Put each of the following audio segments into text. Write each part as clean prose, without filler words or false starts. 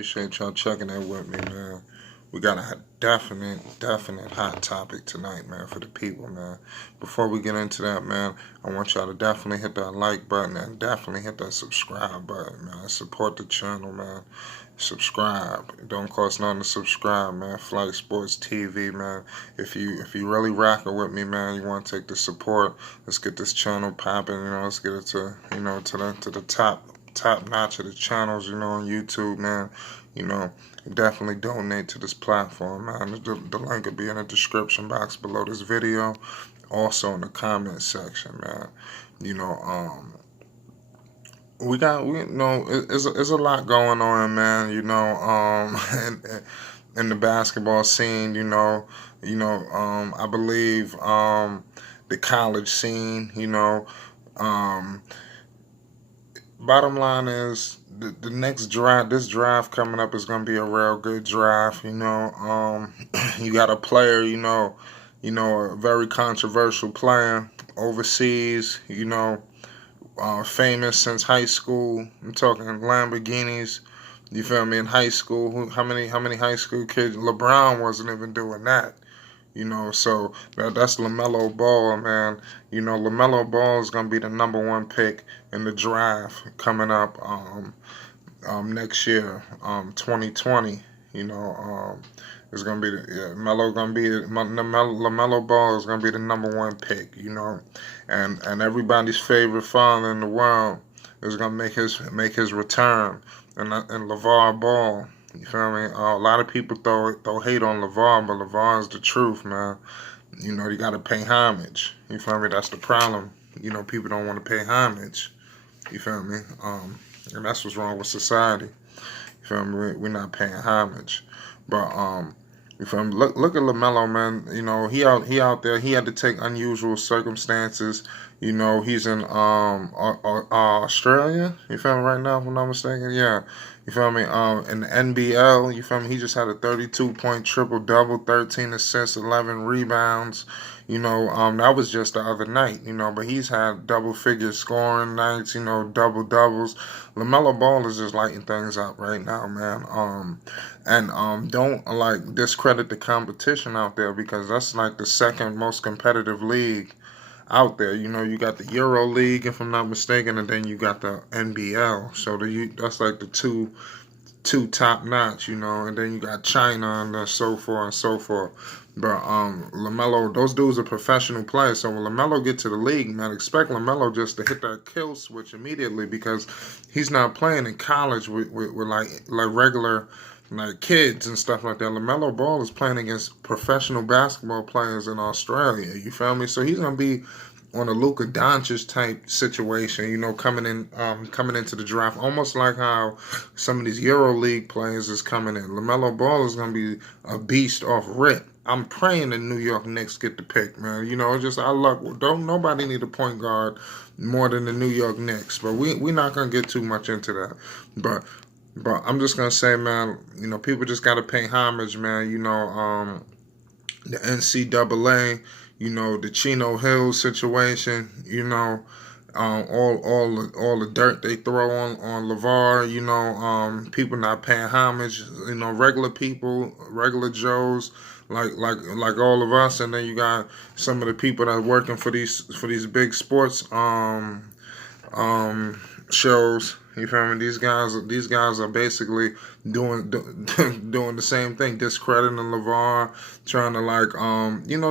Appreciate y'all checking in with me, man. We got a definite hot topic tonight, man, for the people, man. Before we get into that, man, I want y'all to definitely hit that like button and definitely hit that subscribe button, man. Support the channel, man. Subscribe. It don't cost nothing to subscribe, man. Flight Sports TV, man. If you really rocking with me, man, you want to take the support. Let's get this channel popping. Let's get it to to the top notch of the channels, on YouTube, man. You know, definitely donate to this platform, man. The link will be in the description box below this video. Also in the comment section, man. You know, it's a lot going on, man. In the basketball scene, I believe the college scene, um, bottom line is the next draft, this draft coming up is going to be a real good draft. You got a player, a very controversial player overseas, famous since high school. I'm talking Lamborghinis. You feel me? In high school, how many high school kids? LeBron wasn't even doing that. So that's Lamelo Ball, man. Lamelo Ball is gonna be the number one pick in the draft coming up next year, 2020. It's gonna be Lamelo Ball is gonna be the number one pick. And everybody's favorite father in the world is gonna make his return, and LeVar Ball. You feel me? A lot of people throw hate on LeVar, but LeVar is the truth, man. You got to pay homage. You feel me? That's the problem. People don't want to pay homage. You feel me? And that's what's wrong with society. You feel me? We're not paying homage. But you feel me? Look at LaMelo, man. He out there. He had to take unusual circumstances. He's in Australia. You feel me? Right now, if I'm not mistaken. Yeah. You feel me? In the NBL, you feel me? He just had a 32-point triple double, 13 assists, 11 rebounds. That was just the other night. But he's had double figure scoring nights. Double doubles. LaMelo Ball is just lighting things up right now, man. And don't discredit the competition out there, because that's like the second most competitive league out there. You got the Euro League, if I'm not mistaken, and then you got the NBL. So that's like the two top notch, and then you got China and so forth and so forth. But LaMelo, those dudes are professional players. So when LaMelo get to the league, man, expect LaMelo just to hit that kill switch immediately, because he's not playing in college with like regular kids and stuff like that. LaMelo Ball is playing against professional basketball players in Australia. You feel me? So he's gonna be on a Luka Doncic type situation, coming into the draft, almost like how some of these Euro League players is coming in. LaMelo Ball is gonna be a beast off rip. I'm praying the New York Knicks get the pick, man. Just our luck. Don't nobody need a point guard more than the New York Knicks, but we not gonna get too much into that. But I'm just gonna say, man, people just gotta pay homage, man. The NCAA, the Chino Hills situation, all the dirt they throw on LeVar, people not paying homage, regular people, regular Joes, like all of us, and then you got some of the people that are working for these big sports shows. You feel me? These guys are basically doing the same thing, discrediting LeVar, trying to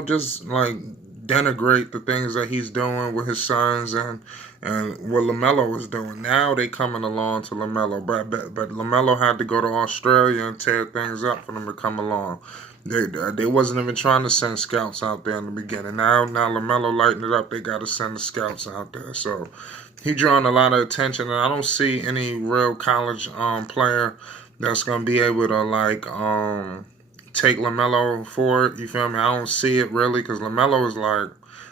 just denigrate the things that he's doing with his sons and what LaMelo is doing. Now they coming along to LaMelo, but LaMelo had to go to Australia and tear things up for them to come along. They wasn't even trying to send scouts out there in the beginning. Now LaMelo lighting it up. They got to send the scouts out there. So he drawing a lot of attention, and I don't see any real college player that's gonna be able to take LaMelo for it. You feel me? I don't see it really, because LaMelo is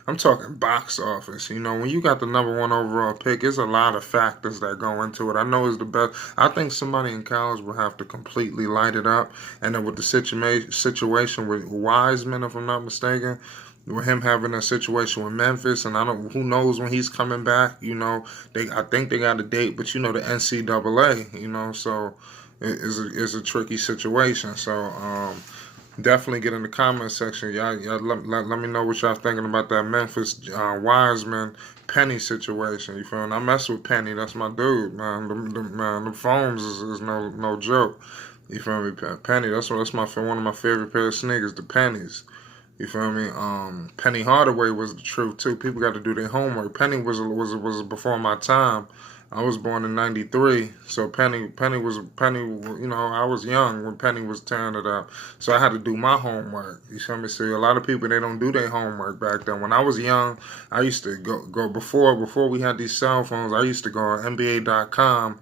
I'm talking box office. When you got the number one overall pick, there's a lot of factors that go into it. I know it's the best. I think somebody in college will have to completely light it up. And then with the situation with Wiseman, if I'm not mistaken, with him having a situation with Memphis, and who knows when he's coming back. I think they got a date, but the NCAA, so is a tricky situation. So definitely get in the comment section. Y'all let me know what y'all thinking about that Memphis Wiseman Penny situation. You feel me? I mess with Penny. That's my dude, man. Man, the phones is no joke. You feel me? Penny. That's one of my favorite pair of sneakers. The pennies. You feel me? Penny Hardaway was the truth too. People got to do their homework. Penny was before my time. I was born in '93, so Penny. You know, I was young when Penny was tearing it up, so I had to do my homework. You feel me? See, a lot of people they don't do their homework back then. When I was young, I used to go before we had these cell phones. I used to go on NBA.com,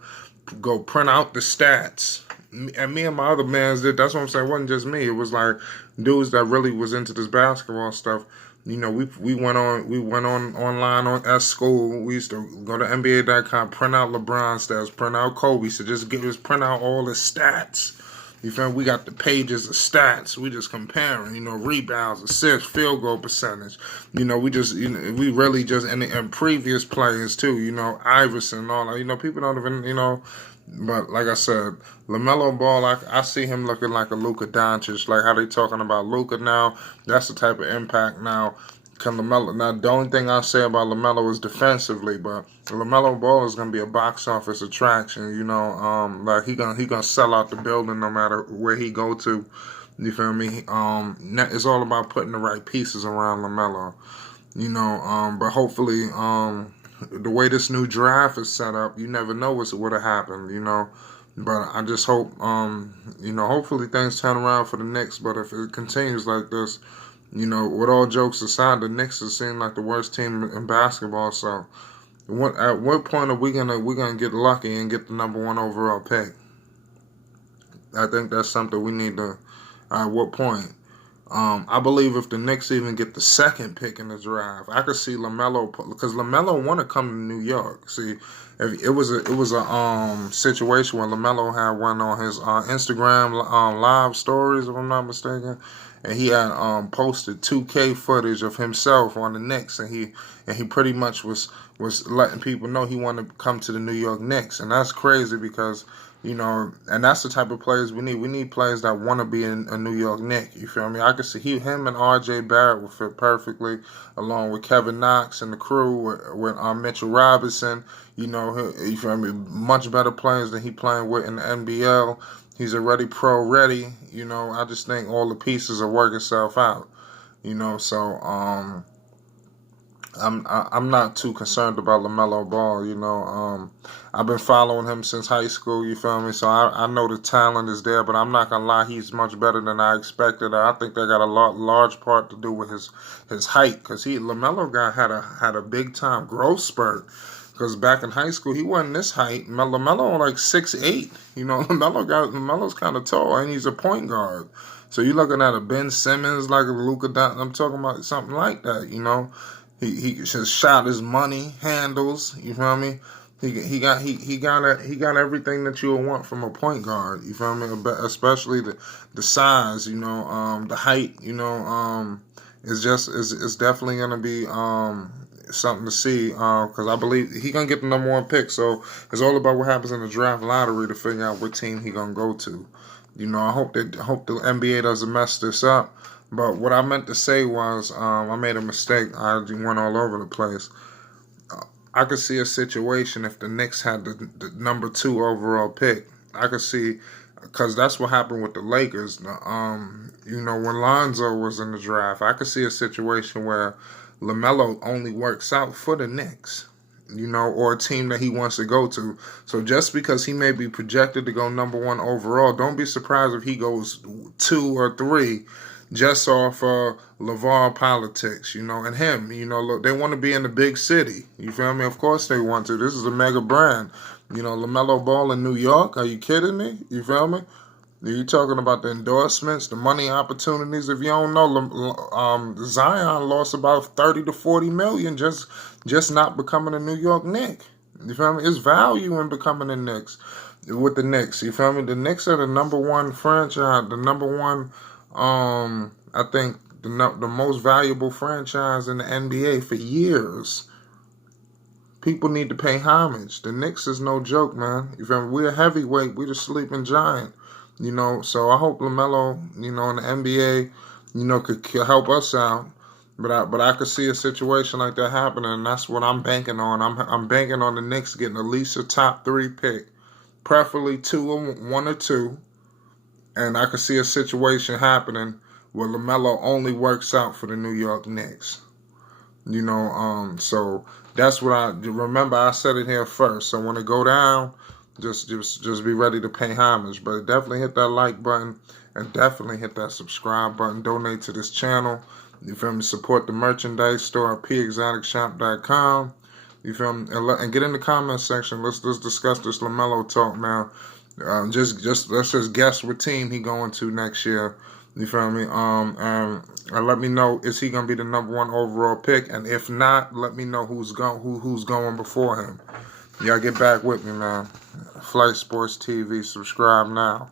go print out the stats. And me and my other mans did. That's what I'm saying. It wasn't just me. It was like dudes that really was into this basketball stuff. You know, we went on online at school. We used to go to NBA.com, print out LeBron stats, print out Kobe. So just print out all the stats. You feel me? We got the pages of stats. We just comparing, you know, rebounds, assists, field goal percentage. You know, we really just and previous players too. You know, Iverson and all that. You know, people don't even, you know. But like I said, Lamelo Ball, I see him looking like a Luka Doncic. Like how they talking about Luka now. That's the type of impact now. Can Lamelo? Now the only thing I say about Lamelo is defensively, but Lamelo Ball is gonna be a box office attraction. You know, like he gonna sell out the building no matter where he go to. You feel me? It's all about putting the right pieces around Lamelo. You know, but hopefully, the way this new draft is set up, you never know what would have happened, you know. But I just hope, you know, hopefully things turn around for the Knicks. But if it continues like this, you know, with all jokes aside, the Knicks seem like the worst team in basketball. So, at what point are we gonna get lucky and get the #1 overall pick? I think that's something we need to. At what point? I believe if the Knicks even get the second pick in the draft, I could see Lamelo because Lamelo want to come to New York. See, if it was a situation where Lamelo had one on his Instagram live stories, if I'm not mistaken, and he had posted 2K footage of himself on the Knicks, and he pretty much was letting people know he wanted to come to the New York Knicks, and that's crazy because. You know, and that's the type of players we need. We need players that want to be in a New York Knicks. You feel me? I could see him and R.J. Barrett will fit perfectly, along with Kevin Knox and the crew with Mitchell Robinson. You know, you feel me? Much better players than he playing with in the NBL. He's already pro ready. You know, I just think all the pieces are working itself out. You know, so I'm not too concerned about LaMelo Ball. You know, I've been following him since high school. You feel me? So I know the talent is there, but I'm not gonna lie, he's much better than I expected. I think that got a large part to do with his height, because LaMelo guy had a big time growth spurt. Because back in high school, he wasn't this height. LaMelo like 6'8". You know, LaMelo's kind of tall, and he's a point guard. So you're looking at a Ben Simmons, like a Luka Doncic. I'm talking about something like that. You know. He just shot his money handles. You feel me? He got everything that you would want from a point guard. You feel me? Especially the size. You know, the height. You know, it's definitely gonna be something to see. Because I believe he gonna get the #1 pick. So it's all about what happens in the draft lottery to figure out what team he gonna go to. You know, I hope the NBA doesn't mess this up. But what I meant to say was, I made a mistake. I went all over the place. I could see a situation if the Knicks had the #2 overall pick. I could see, because that's what happened with the Lakers. You know, when Lonzo was in the draft, I could see a situation where LaMelo only works out for the Knicks. You know, or a team that he wants to go to. So just because he may be projected to go #1 overall, don't be surprised if he goes 2 or 3. Just off LeVar politics, you know, and him, you know, look, they want to be in the big city. You feel me? Of course they want to. This is a mega brand. You know, LaMelo Ball in New York. Are you kidding me? You feel me? You talking about the endorsements, the money opportunities. If you don't know, Zion lost about 30 to 40 million just not becoming a New York Knick. You feel me? It's value in becoming a Knicks with the Knicks. You feel me? The Knicks are the #1 franchise, the #1. I think the most valuable franchise in the NBA for years. People need to pay homage. The Knicks is no joke, man. You feel me? We're a heavyweight. We're the sleeping giant. So I hope Lamelo, in the NBA, could help us out. But I could see a situation like that happening, and that's what I'm banking on. I'm banking on the Knicks getting at least a top 3 pick, preferably one or two, and I could see a situation happening where Lamelo only works out for the New York Knicks. So that's what I remember. I said it here first. So when it go down, just be ready to pay homage. But definitely hit that like button and definitely hit that subscribe button. Donate to this channel. You feel me? Support the merchandise store at pexoticshop.com. You feel me? And get in the comment section. Let's discuss this Lamelo talk, man. Let's just guess what team he going to next year. You feel me? And let me know, is he gonna be the #1 overall pick? And if not, let me know who's going before him. Y'all get back with me, man. Flight Sports TV. Subscribe now.